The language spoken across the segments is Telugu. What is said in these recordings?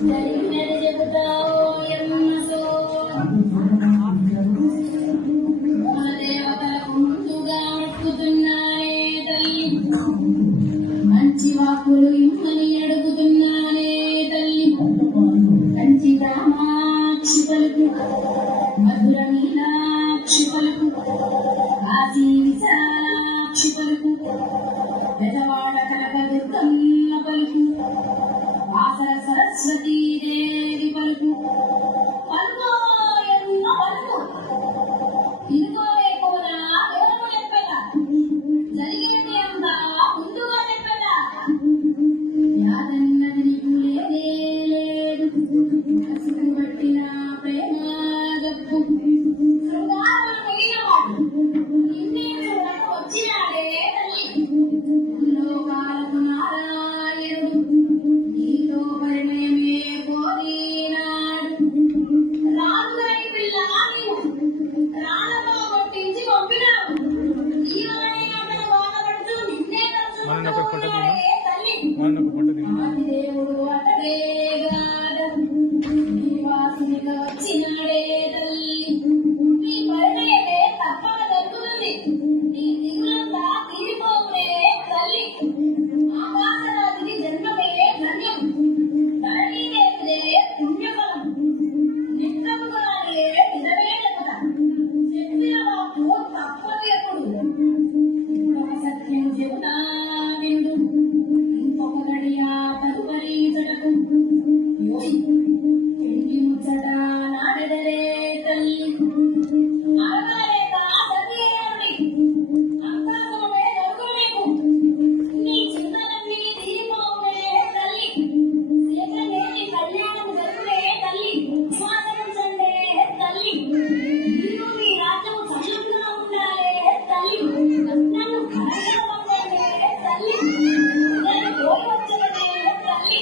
జరిగినది చెబుతావో ఎమ్మసో మన దేవతలకు ముందుగా మొక్కుతున్నానే తల్లి, మంచి వాకులు ఇమ్మని అడుగుతున్నానే తల్లి. కంచి కామాక్షి పలుకు, మధుర మీనాక్షి పలుకు, కాశీ విశాలాక్షి పలుకు, పెదవాడ కనకదుర్గమ్మ పలుకు, వాసర సరస్వతీ దేవి పలుకు. పలుకో ఎన్న పలుకు, తిరుకోవే కోరా దూరము చెప్పట, జరిగినది అంతా ముందుగా చెప్పట. యాదన్నది నీకు లేదే లేదు, కసుకు పట్టిన ప్రేమ గప్పు. శృంగారం మిగిలినవాడు నిన్నే చూడకు వచ్చినాడే తల్లి. లోకాలకు నారాయణుడు నీతో పరిణయమే కోరినాడు. రాజుగారి పిల్ల నీవు రాళ్ళతో కొట్టించి పంపినావు. ఈవనే అతను బాధపడుతూ నిన్నే తలుచుకున్నాడే తల్లి. దేవుడు అతడేగాడ నివాసునిగా వచ్చినాడే తల్లి. నీ పరిణయమే తప్పక దొరుకుతుంది. నీ దిగులంతా తీరిపోవునే తల్లి. ఆకాశరాజుని జన్మమే ధన్యం, ధరణీదేవిదే పుణ్యఫలం. నిత్తముగానే నిజమే చెప్పట, చెప్పిన వాకు తప్పదు ఎప్పుడు. ఒక సత్యం చెబుతా విందు, ఇంకొక గడియ తదుపరి జడకు. పెండి ముచ్చట నాడెదరే తల్లి. అరవలేక సతీదేవుడి అంతఃపురమే దొరుకు నీకు. నీ చింతలన్నీ తీరిపోవునే తల్లి. శీఘ్రమే కళ్యాణం జరుగునే తల్లి. శ్వాసించండే తల్లి. నీవు నీ రాజ్యము చల్లగా ఉండాలే తల్లి. నన్ను ఘనంగా పొందండే తల్లి. నేను కోరి వచ్చదనే తల్లి.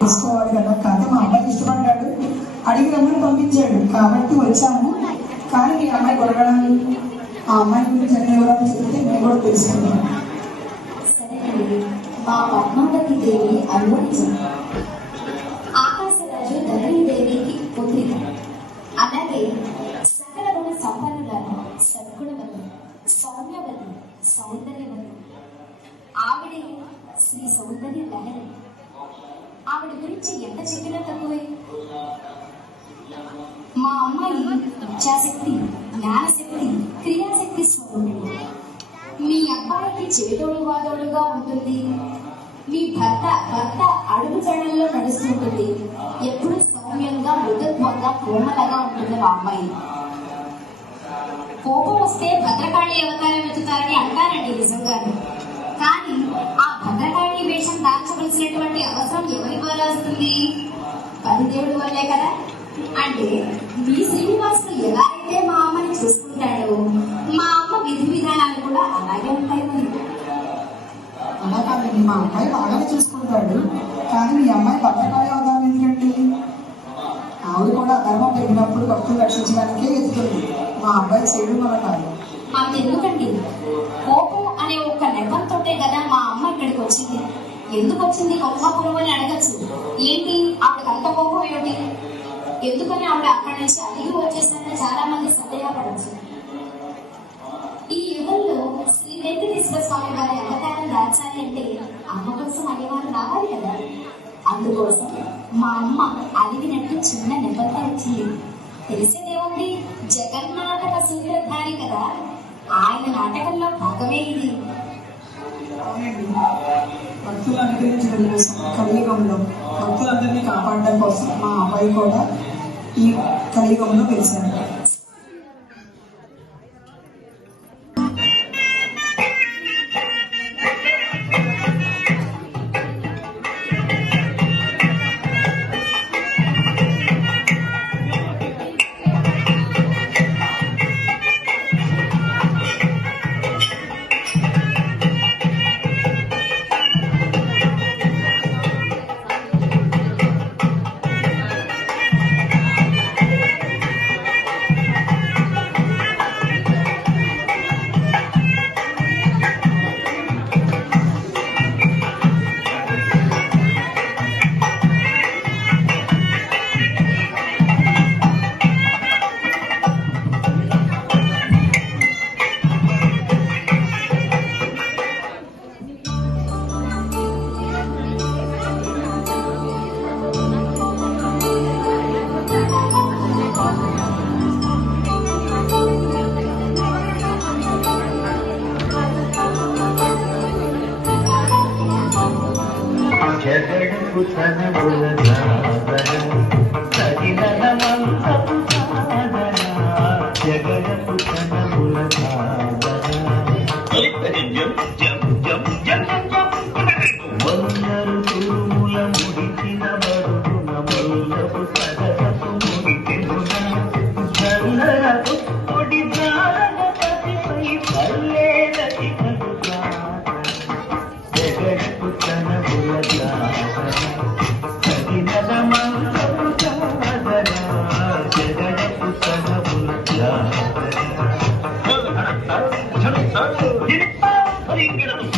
తీసుకోవాలి కదా. కాదు మా అబ్బాయి ఇష్టపడ్డాడు, అడిగి రమ్మని పంపించాడు కాబట్టి వచ్చాము. కానీ మీ అమ్మాయి కొరగడాలు, ఆ అమ్మాయి గురించి అన్ని వివరాలు చెప్తే మేము కూడా తెలుసుకున్నాం. సరేనండి, మా పద్మావతి దేవి అనుమతించింది. ఆకాశరాజు ధరణీదేవికి పుత్రిక, అలాగే సకల గుణ సంపన్నులను, సద్గుణవతి, సౌమ్యవతి, సౌందర్యవతి. ఆవిడే శ్రీ సౌందర్య లహరి. ఆవిడ గురించి ఎంత చెప్పినా తక్కువే. మా అమ్మాయి ఇచ్ఛాశక్తి, జ్ఞానశక్తి, క్రియాశక్తి స్వరూపుడు. మీ అబ్బాయికి చేదోడు వాదోడుగా ఉంటుంది. మీ భర్త అడుగు జడల్లో నడుస్తుంటుంది. ఎప్పుడు సౌమ్యంగా, మృదుత్వంగా, కోమలగా ఉంటుంది మా అమ్మాయి. కోపం వస్తే భద్రకాళి అవతారం ఎత్తుతారని అంటారండి నిజంగానే. కానీ ఆ భద్రకాళి వేషం దాల్చవలసినటువంటి అవసరం ఎవరి వల్ల వస్తుంది? పరదేవుడి వల్లే కదా. అంటే మీ శ్రీనివాసులు ఎలా అయితే మా అమ్మని చూసుకుంటాడో, మా అమ్మ విధి విధానాలు కూడా అలాగే ఉంటాయి. మరి అలా కాదండి, మా అబ్బాయి బాగానే చూసుకుంటాడు. కానీ మీ అమ్మాయి భద్రకాళి అవదానం ఎందుకండి? ఆవిడ కూడా అధర్మం పెరిగినప్పుడు భక్తులు రక్షించడానికే వెతుకుంది. మా అబ్బాయి చేయడం వల్ల కాదు. అంతెందుకండి, కోపం అనే ఒక్క నెపంతోటే కదా మా అమ్మ ఇక్కడికి వచ్చింది. ఎందుకు వచ్చింది కొమ్మపురం అని అడగచ్చు. ఏంటి ఆవిడకి అంత కోపం ఏమిటి? ఎందుకని ఆవిడ అక్కడి నుంచి అడిగి వచ్చేసారని చాలా మంది సందేహపడచ్చు. ఈ యుగంలో శ్రీ వెంకటేశ్వర స్వామి వారి అవతారం దాచాలి అంటే అమ్మ కోసం అనేవారు రావాలి కదా. అందుకోసం మా అమ్మ అడిగినట్టు చిన్న నెపంతో వచ్చింది. తెలిసేదేముంది, జగన్నాటక సూత్రధారి కదా, ఆయన నాటకంలో భాగమే ఇది. భక్తులు అనుగ్రహించడం కోసం కలియుగంలో భక్తులందరినీ కాపాడడం కోసం మా అబ్బాయి కూడా ఈ కలియుగంలో వెలిశాడు.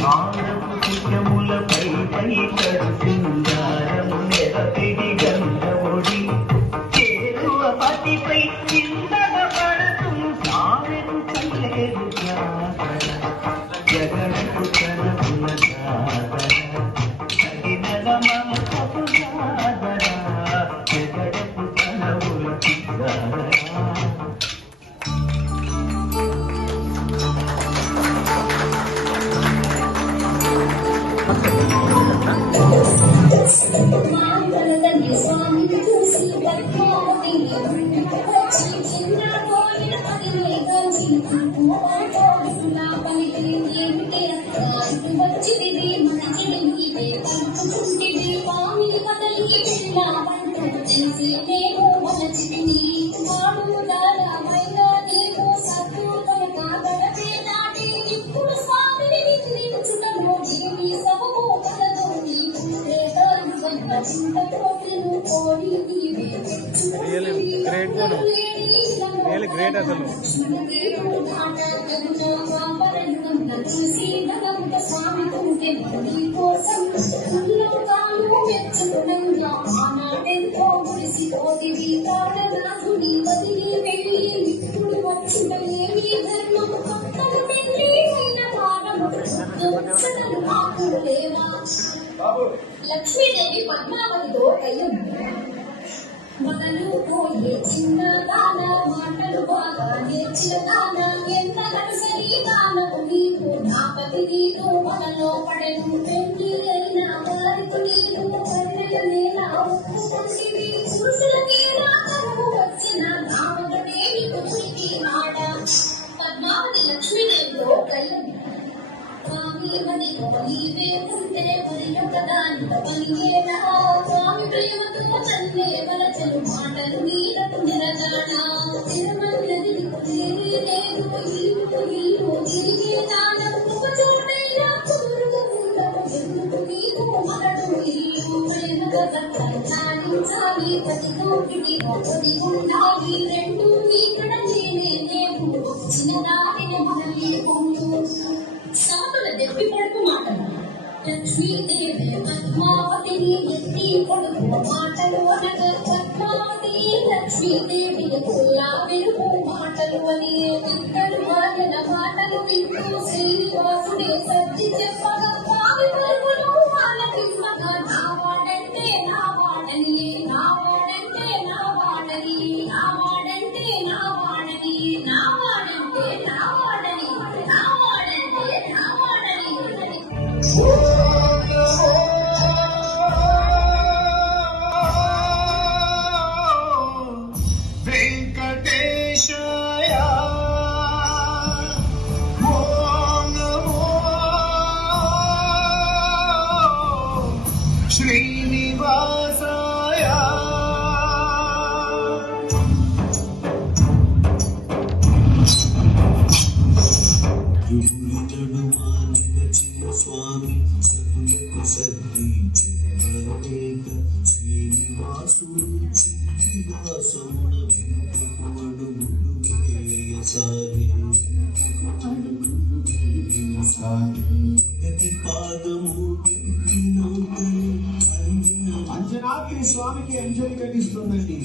ఆరపు పుణ్యములపై పైకడు సింగారము నెరపిడి గంధముడి చేరువ పతిపై చింతన పడతు సారెను చల్లేరు జగడకు తనకుల తగినల మమతపు జగడకు తనవుల మాంగళ్య స్వామిని చూసి పద్మావతి వచ్చి చిన్న గోవిన పదిని గంచి కోడులా పలికి ఏమిటి అంటూ వచ్చింది మన చెడికి పంపుతుంటివి స్వామి కదలికి పిల్ల వంట చేసి నేను వలచింది వాడు దారామైన నీకు సత్తు కనుక గడపే దాటి ఇప్పుడు స్వామిని నిద్రించుటలో దేవి సబము కలదు నీకు గ్రేట్ అసలు లక్ష్మీదేవి పద్మావతితో కయ్యింది. మొదలు పోయే చిన్న దాన మాటలు బాగా నేర్చిన దాన ఎంత నడుసరి దానవు నీకు నాపతి నీకు మనలో పడను పెండి అయిన వారికి నీకు కన్నెలనేలా ఒప్పుకుంటివి పురుషులకి రాకము వచ్చిన నామగనే నీకు చిరికి ఆడ పద్మావతి లక్ష్మీదేవితో కయ్యింది. స్వామి మదిలో నీవే ఉంటే మరి ఒకదానితో పనియేనా స్వామి ప్రేమతో నన్నే వలచలు మాటలు నీరకు నిరగానా తిరుమలది లేదు ఇల్లు తిరిగే దానం ఒక చోటైనా కుదురుగా ఉండవు ఎందుకు నీకు మరడు ఇల్లు ప్రేమగా చాలించాలి పదితో పిటి ఒకటి ఉండాలి రెండు ఇక్కడ నేను చిన్నదారిన మనల్ని పొందు సమతుల దెప్పి పడుకు మాటలు లక్ష్మీదేవి పద్మావతిని ఎత్తి పడుకు మాటలు అనగా పద్మావతి లక్ష్మీదేవి కుల్లా వెలుగు మాటలు అని ఇద్దరు భార్యల మాటలు వింటూ శ్రీనివాసుడే సర్ది చెప్పగా పావి పరుగులు ఆలకింపగా నా వాడంటే నా వాడని నా వాడంటే నా వాడని నా వాడంటే నా వాడని నా వాడంటే నా వాడని నా వాడంటే నా వాడని వెంకటేశాయ ఓం నమో శ్రీనివాసాయ స్వామి సతులకు సద్ది చెరలేక శ్రీనివాసుడు శ్రీనివాసమున అడుగులు వేయసాగే మొదటి పాదము అంజనాద్రి స్వామికి అంజలి ఘటిస్తుందండి.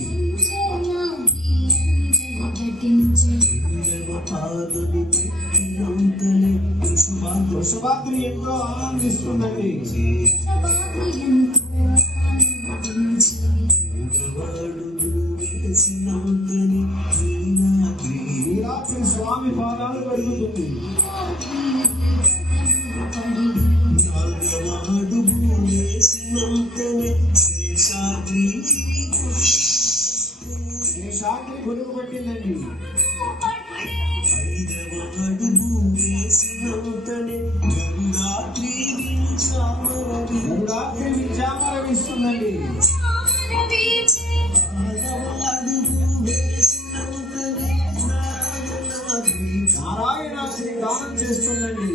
వృషభాద్రి ఎంతో ఆనందిస్తుందండి. నీలాద్రి స్వామి పాదాలు కడుగుతుంది. నాగమాడుగు వేసినంతనే శేషాద్రి కొలుగు పట్టిందండి. ఐదవడుగు వేసినంతనే గంగాద్రి వించామరవిస్తుందండి. నారాయణాద్రి గానం చేస్తుందండి.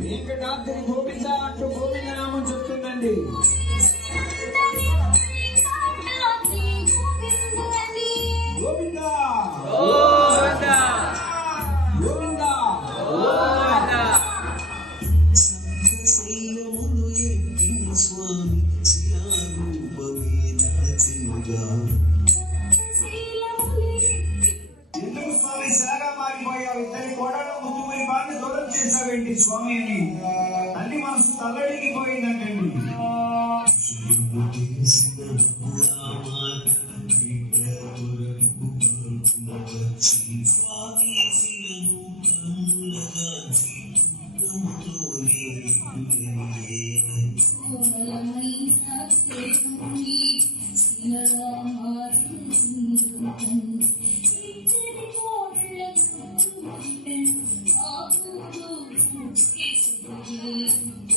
వెంకటాద్రి గోవింద అంటూ గోవింద నామం చెప్తుందండి. సల్లడిగిపోయిందంటండి. Thank you.